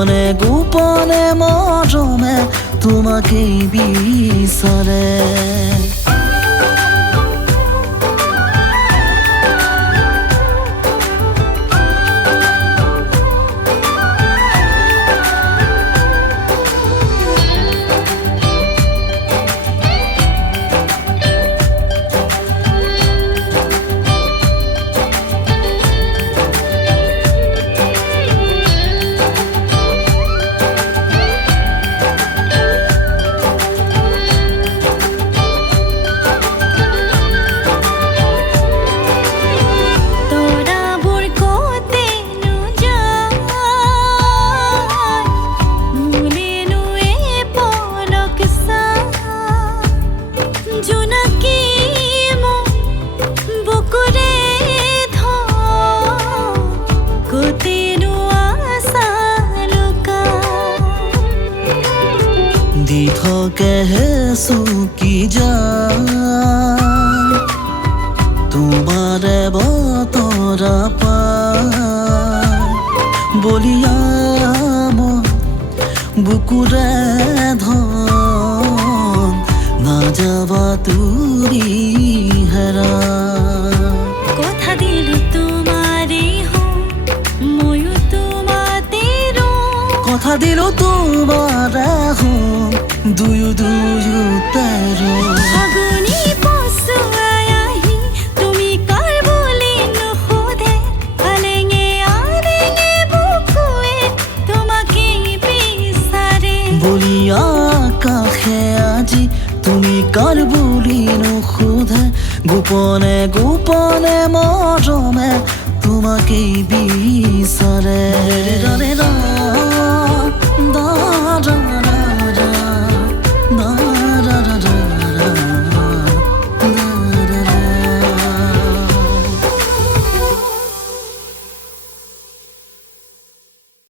গোপনে গোপনে মরমে তোমাকেই বিচারে। দিথ কেহেছো কি যা তোমারে বতরা পা বলিয়া মন বুকুরে ধন না যাবা তুরি হেরা। কথা দিল তোমারে হো ময়ু তোমাতেরো, কথা দিল তোমারে হো দুয়ু দুয়ু তেরো। আগুনি পশু আয়াহি তুমি কার বলি নহোদে, আলেঙে আলেঙে বুকুয়ে তোমাকে বিচারে। বলিয়া কাষে আজি তুমি কার বুলি নোসোধে, গোপনে গোপনে মৰমে তোমাকেই বিচাৰে।